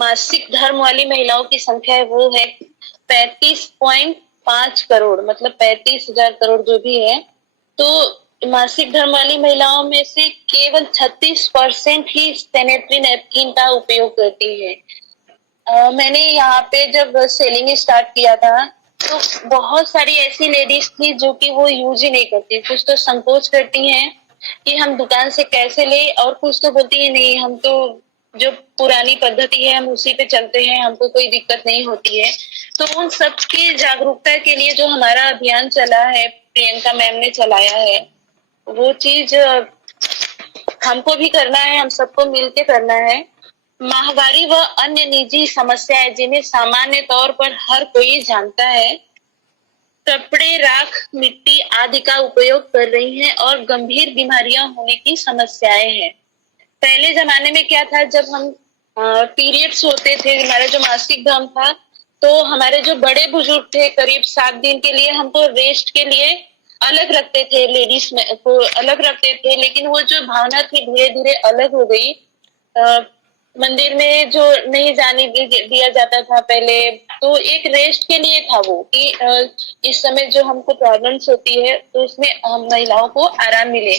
मासिक धर्म वाली महिलाओं की संख्या है वो है 35.5 करोड़, मतलब 35,000 करोड़ जो भी है। तो मासिक धर्म वाली महिलाओं में से केवल 36% ही सैनिटरी नैपकिन का उपयोग करती है। मैंने यहाँ पे जब सेलिंग स्टार्ट किया था तो बहुत सारी ऐसी लेडीज थी जो कि वो यूज ही नहीं करती। कुछ तो संकोच करती हैं कि हम दुकान से कैसे ले, और कुछ तो बोलती है नहीं, हम तो जो पुरानी पद्धति है हम उसी पे चलते हैं, हमको कोई दिक्कत नहीं होती है। तो उन सबकी जागरूकता के लिए जो हमारा अभियान चला है, प्रियंका मैम ने चलाया है, वो चीज हमको भी करना है, हम सबको मिलके करना है। माहवारी व अन्य निजी समस्याएं जिन्हें सामान्य तौर पर हर कोई जानता है, कपड़े, राख, मिट्टी आदि का उपयोग कर रही हैं और गंभीर बीमारियां होने की समस्याएं हैं। पहले जमाने में क्या था, जब हम पीरियड्स होते थे, हमारा जो मासिक धर्म था, तो हमारे जो बड़े बुजुर्ग थे करीब 7 दिन के लिए हमको रेस्ट के लिए अलग रखते थे, लेडीज में को अलग रखते थे। लेकिन वो जो भावना थी धीरे धीरे अलग हो गई। मंदिर में जो नहीं जाने दिया जाता था पहले, तो एक रेस्ट के लिए था वो कि इस समय जो हमको प्रॉब्लम्स होती है तो उसमें हम महिलाओं को आराम मिले।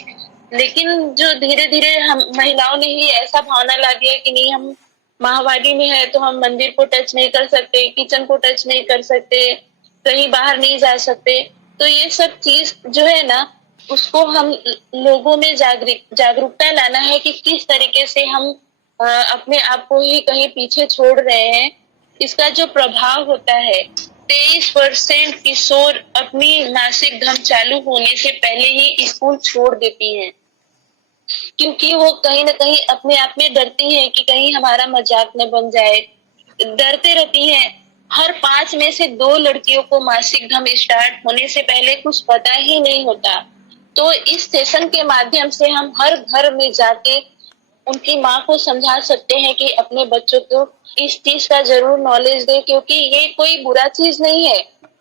लेकिन जो धीरे धीरे हम महिलाओं ने ही ऐसा भावना ला दिया कि नहीं, हम माहवारी में है तो हम मंदिर को टच नहीं कर सकते, किचन को टच नहीं कर सकते, कहीं बाहर नहीं जा सकते। तो ये सब चीज जो है ना, उसको हम लोगों में जागरूकता लाना है कि किस तरीके से हम अपने आप को ही कहीं पीछे छोड़ रहे हैं। इसका जो प्रभाव होता है, 23% किशोर अपनी मासिक धर्म चालू होने से पहले ही स्कूल छोड़ देती हैं, क्योंकि वो कहीं ना कहीं अपने आप में डरती हैं कि कहीं हमारा मजाक न बन जाए, डरते रहती हैं। हर 5 में से 2 लड़कियों को मासिक धर्म स्टार्ट होने से पहले कुछ पता ही नहीं होता। तो इस सेशन के माध्यम से हम हर घर में जाके उनकी माँ को समझा सकते हैं कि अपने बच्चों को इस चीज का जरूर नॉलेज दे, क्योंकि ये कोई बुरा चीज नहीं है।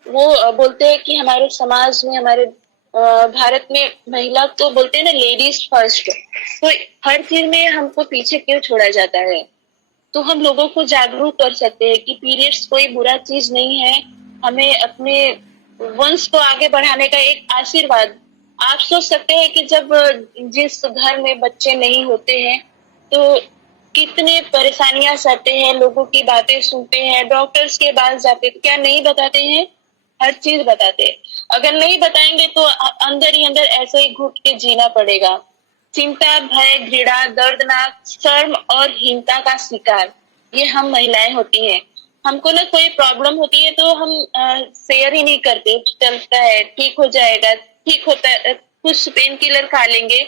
वो बोलते हैं कि हमारे समाज में, हमारे भारत में महिला को बोलते हैं ना लेडीज फर्स्ट, तो हर चीज में हमको पीछे क्यों छोड़ा जाता है। तो हम लोगों को जागरूक कर सकते हैं कि पीरियड्स कोई बुरा चीज नहीं है, हमें अपने वंश को आगे बढ़ाने का एक आशीर्वाद। आप सोच सकते हैं कि जब जिस घर में बच्चे नहीं होते हैं तो कितने परेशानियां सहते हैं, लोगों की बातें सुनते हैं, डॉक्टर्स के पास जाते, क्या नहीं बताते हैं, हर चीज बताते हैं। अगर नहीं बताएंगे तो अंदर ही अंदर ऐसे ही घुट के जीना पड़ेगा। चिंता, भय, घृणा, दर्दनाक, शर्म और हीनता का शिकार ये हम महिलाएं होती हैं। हमको ना कोई प्रॉब्लम होती है तो हम शेयर ही नहीं करते, चलता है, ठीक हो जाएगा, ठीक होता है, कुछ पेन किलर खा लेंगे।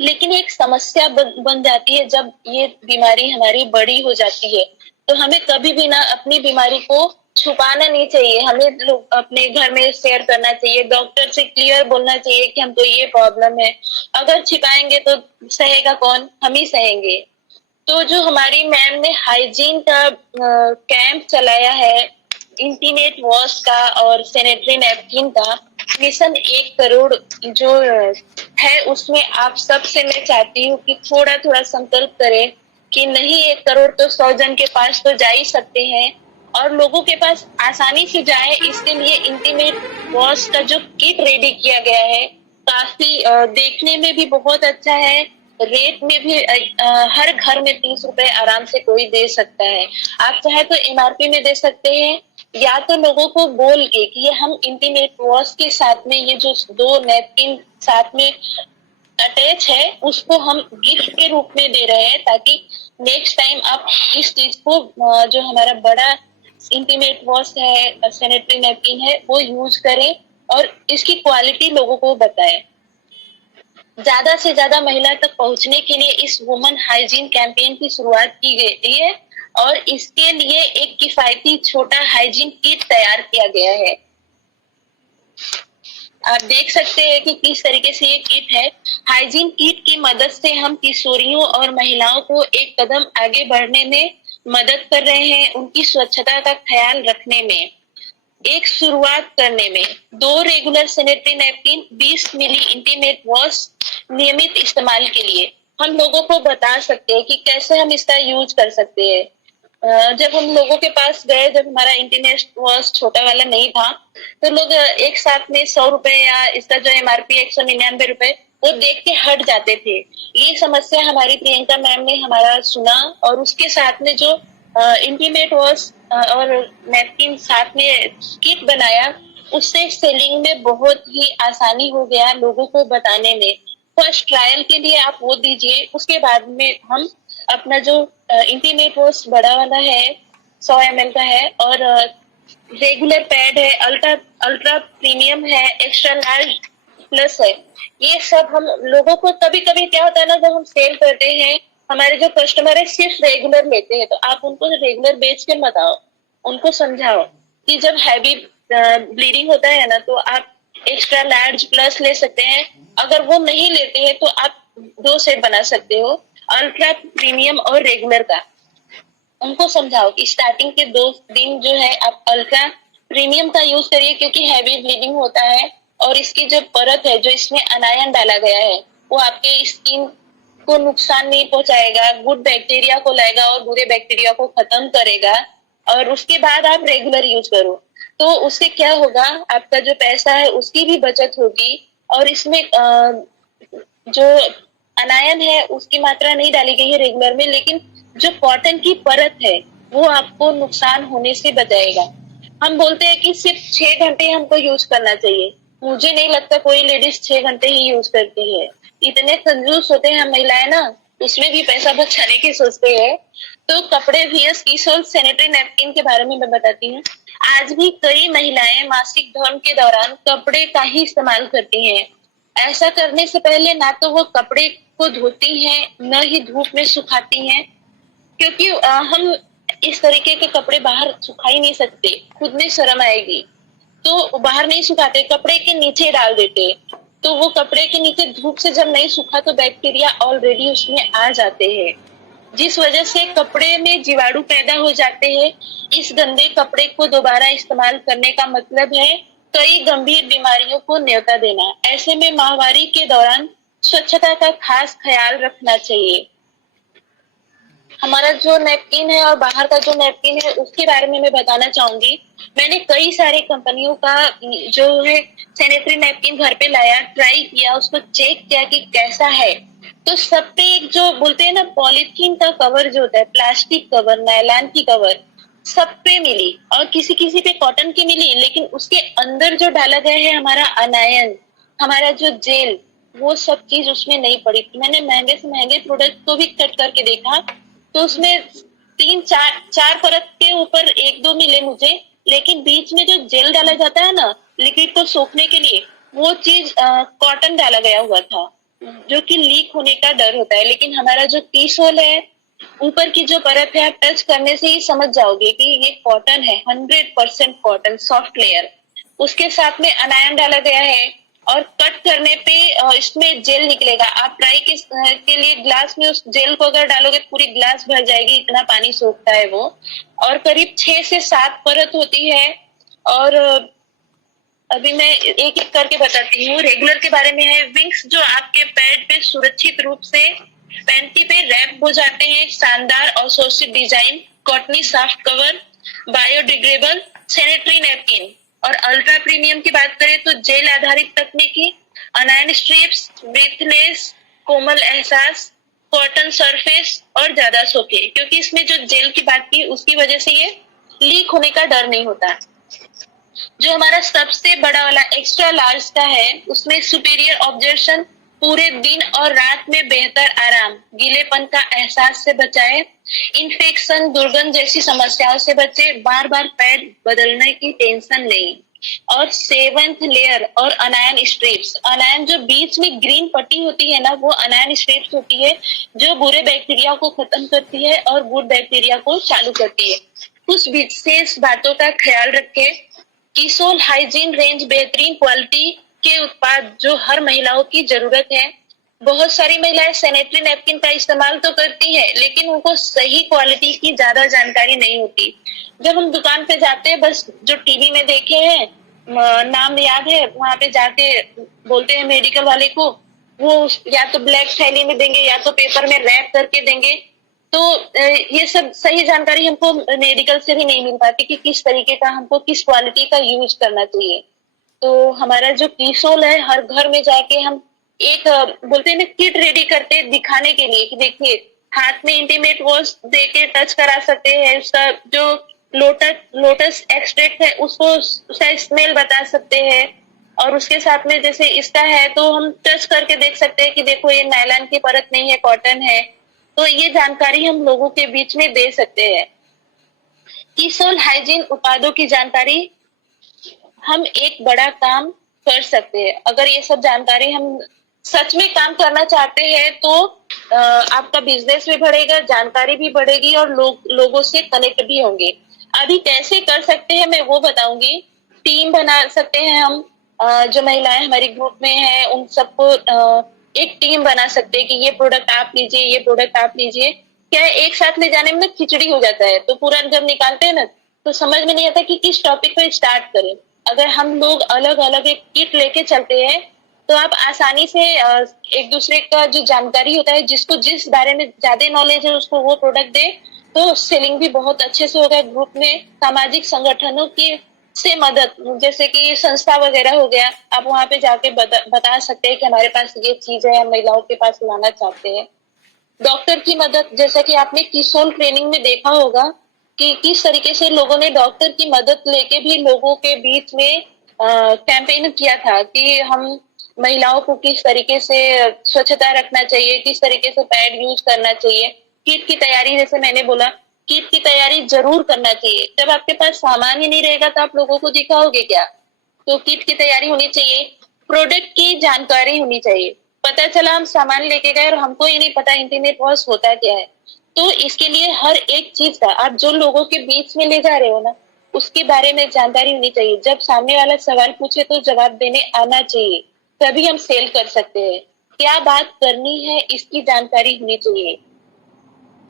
लेकिन एक समस्या बन जाती है जब ये बीमारी हमारी बड़ी हो जाती है। तो हमें कभी भी ना अपनी बीमारी को छुपाना नहीं चाहिए, हमें लोग अपने घर में शेयर करना चाहिए, डॉक्टर से क्लियर बोलना चाहिए कि हमको ये प्रॉब्लम है। अगर छिपाएंगे तो सहेगा कौन, हम ही सहेंगे। तो जो हमारी मैम ने हाइजीन का कैंप चलाया है, इंटीमेट वॉश का और सैनिटरी नैपकिन का, मिशन 1 करोड़ जो है, उसमें आप सबसे मैं चाहती हूँ कि थोड़ा थोड़ा संकल्प करें कि नहीं 1 करोड़ तो 100 जन के पास तो जा ही सकते हैं, और लोगों के पास आसानी से जाए। इसके लिए इंटीमेट वॉश का जो किट रेडी किया गया है, काफी देखने में भी बहुत अच्छा है, रेट में भी हर घर में 30 रुपए आराम से कोई दे सकता है। आप चाहे तो एमआरपी में दे सकते हैं, या तो लोगों को बोल के कि ये हम इंटीमेट वॉश के साथ में ये जो 2 नैपकिन साथ में अटैच है उसको हम गिफ्ट के रूप में दे रहे हैं, ताकि नेक्स्ट टाइम आप इस चीज को जो हमारा बड़ा इंटीमेट वॉश है, सैनिटरी नैपकिन है, वो यूज करें और इसकी क्वालिटी लोगों को बताएं। ज्यादा से ज्यादा महिला तक पहुंचने के लिए इस वुमन हाइजीन कैंपेन की शुरुआत की गई है और इसके लिए एक किफायती छोटा हाइजीन किट तैयार किया गया है। आप देख सकते हैं कि किस तरीके से ये किट है। हाइजीन किट की मदद से हम किशोरियों और महिलाओं को एक कदम आगे बढ़ने में मदद कर रहे हैं, उनकी स्वच्छता का ख्याल रखने में, एक शुरुआत करने में। 2 रेगुलर सैनिटरी नैपकिन, 20 मिली इंटीमेट वॉश नियमित इस्तेमाल के लिए। हम लोगों को बता सकते हैं कि कैसे हम इसका यूज कर सकते हैं। जब हम लोगों के पास गए, जब हमारा इंटरनेट वॉज छोटा वाला नहीं था, तो लोग एक साथ में 100 रुपए या इसका जो MRP 199 रुपए, वो देख के हट जाते थे। ये समस्या हमारी प्रियंका मैम ने हमारा सुना, और उसके साथ में जो इंटीमेट वॉश और नैपकिन साथ में किट बनाया, उससे सेलिंग में बहुत ही आसानी हो गया लोगों को बताने में। फर्स्ट ट्रायल के लिए आप वो दीजिए, उसके बाद में हम अपना जो इंटीमेट वॉश बड़ा वाला है 100 ml का है, और रेगुलर पैड है, अल्ट्रा अल्ट्रा प्रीमियम है, एक्स्ट्रा लार्ज प्लस है, ये सब हम लोगों को, कभी कभी क्या होता है ना, जब हम सेल करते हैं, हमारे जो कस्टमर है सिर्फ रेगुलर लेते हैं, तो आप उनको रेगुलर बेच के मत आओ, उनको समझाओ कि जब हैवी ब्लीडिंग होता है ना, तो आप एक्स्ट्रा लार्ज प्लस ले सकते हैं। अगर वो नहीं लेते हैं तो आप 2 सेट बना सकते हो, अल्ट्रा प्रीमियम और रेगुलर का। उनको समझाओ कि स्टार्टिंग के 2 दिन जो है आप अल्ट्रा प्रीमियम का यूज करिए, क्योंकि हैवी ब्लीडिंग होता है, और इसकी जो परत है, जो इसमें अनायन डाला गया है, वो आपके स्किन को नुकसान नहीं पहुंचाएगा, गुड बैक्टीरिया को लाएगा और बुरे बैक्टीरिया को खत्म करेगा। और उसके बाद आप रेगुलर यूज करो, तो उससे क्या होगा, आपका जो पैसा है उसकी भी बचत होगी, और इसमें जो अनायन है उसकी मात्रा नहीं डाली गई है रेगुलर में, लेकिन जो कॉटन की परत है वो आपको नुकसान होने से बचाएगा। हम बोलते हैं कि सिर्फ 6 घंटे हमको यूज करना चाहिए, मुझे नहीं लगता कोई लेडीज 6 घंटे ही यूज करती है। इतने कंजूस होते हैं हम महिलाएं ना, उसमें भी पैसा बचाने की सोचते हैं। तो कपड़े VS कीसोल सैनिटरी नैपकिन के बारे में मैं बताती हूँ। आज भी कई महिलाएं मासिक धर्म के दौरान कपड़े का ही इस्तेमाल करती हैं। ऐसा करने से पहले ना तो वो कपड़े को धोती हैं, न ही धूप में सुखाती हैं, क्योंकि हम इस तरीके के कपड़े बाहर सुखा ही नहीं सकते, खुद में शर्म आएगी, तो बाहर नहीं सुखाते, कपड़े के नीचे डाल देते। तो वो कपड़े के नीचे धूप से जब नहीं सूखा तो बैक्टीरिया ऑलरेडी उसमें आ जाते हैं, जिस वजह से कपड़े में जीवाणु पैदा हो जाते हैं। इस गंदे कपड़े को दोबारा इस्तेमाल करने का मतलब है कई गंभीर बीमारियों को न्योता देना। ऐसे में माहवारी के दौरान स्वच्छता का खास ख्याल रखना चाहिए। हमारा जो नैपकिन है और बाहर का जो नैपकिन है उसके बारे में मैं बताना चाहूंगी। मैंने कई सारे कंपनियों का जो है सैनिटरी नैपकिन घर पे लाया, ट्राई किया, उसको चेक किया कि कैसा है। तो सब पे एक जो बोलते हैं ना पॉलीथीन का कवर जो होता है, प्लास्टिक कवर, नायलॉन की कवर, सब पे मिली, और किसी किसी पे कॉटन की मिली, लेकिन उसके अंदर जो डाला गया है हमारा अनायन, हमारा जो जेल, वो सब चीज उसमें नहीं पड़ी। मैंने महंगे से महंगे प्रोडक्ट को भी कट करके देखा, तो उसमें 3-4 परत के ऊपर 1-2 मिले मुझे, लेकिन बीच में जो जेल डाला जाता है ना लिक्विड को सोखने के लिए, वो चीज कॉटन डाला गया हुआ था, जो कि लीक होने का डर होता है। लेकिन हमारा जो कीसोल है, ऊपर की जो परत है, आप टच करने से ही समझ जाओगे कि ये कॉटन है, 100% कॉटन, सॉफ्ट लेयर। उसके साथ में अनायन डाला गया है, और कट करने पे इसमें जेल निकलेगा। आप ट्राई के लिए ग्लास में उस जेल को अगर डालोगे तो पूरी ग्लास भर जाएगी, इतना पानी सोखता है वो। और करीब 6 से 7 परत होती है। और अभी मैं एक एक करके बताती हूँ। रेगुलर के बारे में है, विंग्स जो आपके पैड पे सुरक्षित रूप से पैंटी पे रैप हो जाते हैं, शानदार और social design, cottony soft cover, biodegradable sanitary napkin. और अल्ट्रा प्रीमियम की बात करें तो जेल आधारित तकनीकी, अनायन स्ट्रिप्स, ब्रीथलेस, कोमल एहसास, कॉटन सरफेस, और ज्यादा सोखे, क्योंकि इसमें जो जेल की बात की उसकी वजह से ये लीक होने का डर नहीं होता। जो हमारा सबसे बड़ा वाला एक्स्ट्रा लार्ज का है, उसमें सुपीरियर ऑब्जर्वेशन, पूरे दिन और रात में बेहतर आराम, गीलेपन का एहसास से बचाए, इन्फेक्शन, दुर्गंध जैसी समस्याओं से बचे, बार बार पैड बदलने की टेंशन नहीं। और 7th लेयर और अनायन स्ट्रिप्स, अनायन जो बीच में ग्रीन पट्टी होती है ना, वो अनायन स्ट्रिप्स होती है, जो बुरे बैक्टीरिया को खत्म करती है और गुड बैक्टीरिया को चालू करती है। कुछ विशेष बातों का ख्याल रखें। कीसोल हाइजीन रेंज बेहतरीन क्वालिटी के उत्पाद जो हर महिलाओं की जरूरत है। बहुत सारी महिलाएं सैनिटरी नैपकिन का इस्तेमाल तो करती हैं, लेकिन उनको सही क्वालिटी की ज्यादा जानकारी नहीं होती। जब हम दुकान पे जाते हैं, बस जो टीवी में देखे हैं, नाम याद है, वहां पे जाके बोलते हैं मेडिकल वाले को, वो या तो ब्लैक थैली में देंगे या तो पेपर में रैप करके देंगे। तो ये सब सही जानकारी हमको मेडिकल से भी नहीं मिल पाती कि किस तरीके का हमको किस क्वालिटी का यूज करना चाहिए। तो हमारा जो कीसोल है, हर घर में जाके हम एक बोलते हैं ना किट रेडी करते हैं दिखाने के लिए कि देखिए हाथ में इंटीमेट वॉश देके टच करा सकते हैं, उसका जो लोटस लोटस एक्सट्रैक्ट है उसको उसका स्मेल बता सकते हैं, और उसके साथ में जैसे इसका है तो हम टच करके देख सकते हैं कि देखो ये नायलॉन की परत नहीं है, कॉटन है। तो ये जानकारी हम लोगों के बीच में दे सकते हैं। कीसोल हाइजीन उत्पादों की जानकारी हम एक बड़ा काम कर सकते हैं। अगर ये सब जानकारी हम सच में काम करना चाहते हैं तो आपका बिजनेस भी बढ़ेगा, जानकारी भी बढ़ेगी और लोगों से कनेक्ट भी होंगे। अभी कैसे कर सकते हैं मैं वो बताऊंगी। टीम बना सकते हैं हम, जो महिलाएं हमारे ग्रुप में हैं उन सबको एक टीम बना सकते हैं कि ये प्रोडक्ट आप लीजिए, ये प्रोडक्ट आप लीजिए। क्या है, एक साथ ले जाने में खिचड़ी हो जाता है, तो पूरा जब निकालते हैं ना तो समझ में नहीं आता कि किस टॉपिक पे स्टार्ट करें। अगर हम लोग अलग अलग एक किट लेके चलते हैं तो आप आसानी से एक दूसरे का जो जानकारी होता है, जिसको जिस बारे में ज्यादा नॉलेज है उसको वो प्रोडक्ट दे, तो सेलिंग भी बहुत अच्छे से होगा। ग्रुप में सामाजिक संगठनों की से मदद, जैसे कि संस्था वगैरह हो गया, आप वहां पे जाके बता सकते हैं कि हमारे पास ये चीज है, हम महिलाओं के पास लाना चाहते हैं। डॉक्टर की मदद, जैसा कि आपने किसोल ट्रेनिंग में देखा होगा कि किस तरीके से लोगों ने डॉक्टर की मदद लेके भी लोगों के बीच में कैंपेन किया था कि हम महिलाओं को किस तरीके से स्वच्छता रखना चाहिए, किस तरीके से पैड यूज करना चाहिए। किट की तैयारी, जैसे मैंने बोला, किट की तैयारी जरूर करना चाहिए। जब आपके पास सामान ही नहीं रहेगा तो आप लोगों को दिखाओगे क्या? तो किट की तैयारी होनी चाहिए, प्रोडक्ट की जानकारी होनी चाहिए। पता चला हम सामान लेके गए और हमको ही नहीं पता इंटरनेट वॉश होता क्या है, तो इसके लिए हर एक चीज का आप जो लोगों के बीच में ले जा रहे हो ना, उसके बारे में जानकारी होनी चाहिए। जब सामने वाला सवाल पूछे तो जवाब देने आना चाहिए, तभी हम सेल कर सकते हैं। क्या बात करनी है इसकी जानकारी होनी चाहिए।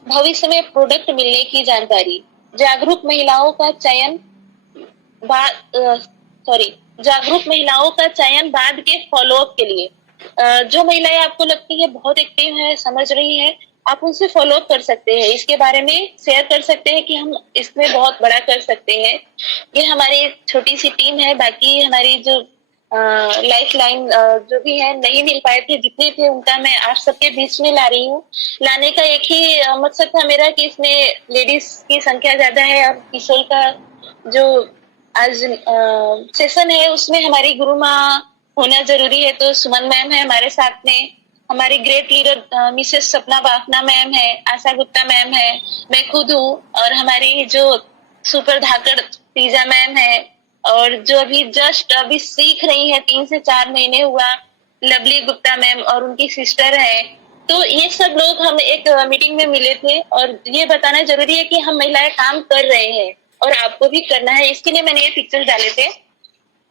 भविष्य में प्रोडक्ट मिलने की जानकारी, जागरूक महिलाओं का चयन जागरूक महिलाओं का चयन बाद के फॉलोअप के लिए। जो महिलाएं आपको लगती है बहुत एक्टिव है, समझ रही है, आप उनसे फॉलोअप कर सकते हैं, इसके बारे में शेयर कर सकते हैं कि हम इसमें बहुत बड़ा कर सकते हैं। ये हमारी छोटी सी टीम है। बाकी हमारी जो लाइफ लाइन जो भी है, नहीं मिल पाए थे, जितने थे उनका मैं आप सबके बीच में ला रही हूँ। लाने का एक ही मकसद था मेरा कि इसमें लेडीज की संख्या ज्यादा है और किशोर का जो आज सेशन है उसमें हमारी गुरु माँ होना जरूरी है। तो सुमन मैम है हमारे साथ में, हमारी ग्रेट लीडर मिसेस सपना बाफना मैम है, आशा गुप्ता मैम है, मैं खुद हूँ, और हमारी जो सुपर धाकड़ तीजा मैम है, और जो अभी जस्ट अभी सीख रही है, 3 से 4 महीने हुआ, लवली गुप्ता मैम और उनकी सिस्टर है। तो ये सब लोग हम एक मीटिंग में मिले थे, और ये बताना जरूरी है कि हम महिलाएं काम कर रहे हैं और आपको भी करना है, इसके लिए मैंने ये पिक्चर डाले थे।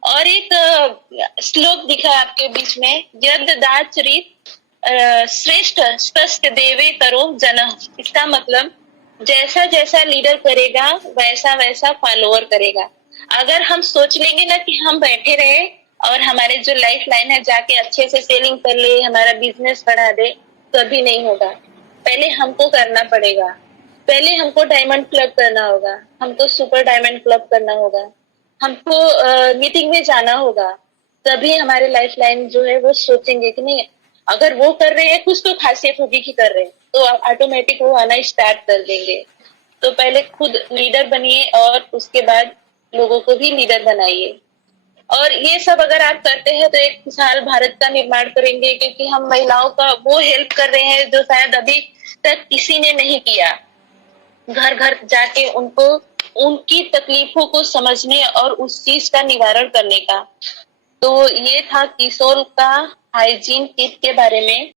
और एक श्लोक दिखा आपके बीच में, यद दाचरित श्रेष्ठ स्पष्ट देवे करो जन। इसका मतलब जैसा जैसा लीडर करेगा वैसा वैसा फॉलोअर करेगा। अगर हम सोच लेंगे ना कि हम बैठे रहे और हमारे जो लाइफ लाइन है जाके अच्छे से सेलिंग कर ले, हमारा बिजनेस बढ़ा दे, तो अभी नहीं होगा। पहले हमको करना पड़ेगा, पहले हमको डायमंड क्लब करना होगा, हमको सुपर डायमंड क्लब करना होगा, हमको मीटिंग में जाना होगा, तभी हमारे लाइफ लाइन जो है वो सोचेंगे कि नहीं, अगर वो कर रहे हैं कुछ तो खासियत होगी कि कर रहे हैं, तो ऑटोमेटिक वो आना स्टार्ट कर देंगे। तो पहले खुद लीडर बनिए और उसके बाद लोगों को भी लीडर बनाइए। और ये सब अगर आप करते हैं तो एक खुशहाल भारत का निर्माण करेंगे, क्योंकि हम महिलाओं का वो हेल्प कर रहे हैं जो शायद अभी तक किसी ने नहीं किया। घर घर जाके उनको उनकी तकलीफों को समझने और उस चीज का निवारण करने का। तो ये था किशोर का हाइजीन किट के बारे में।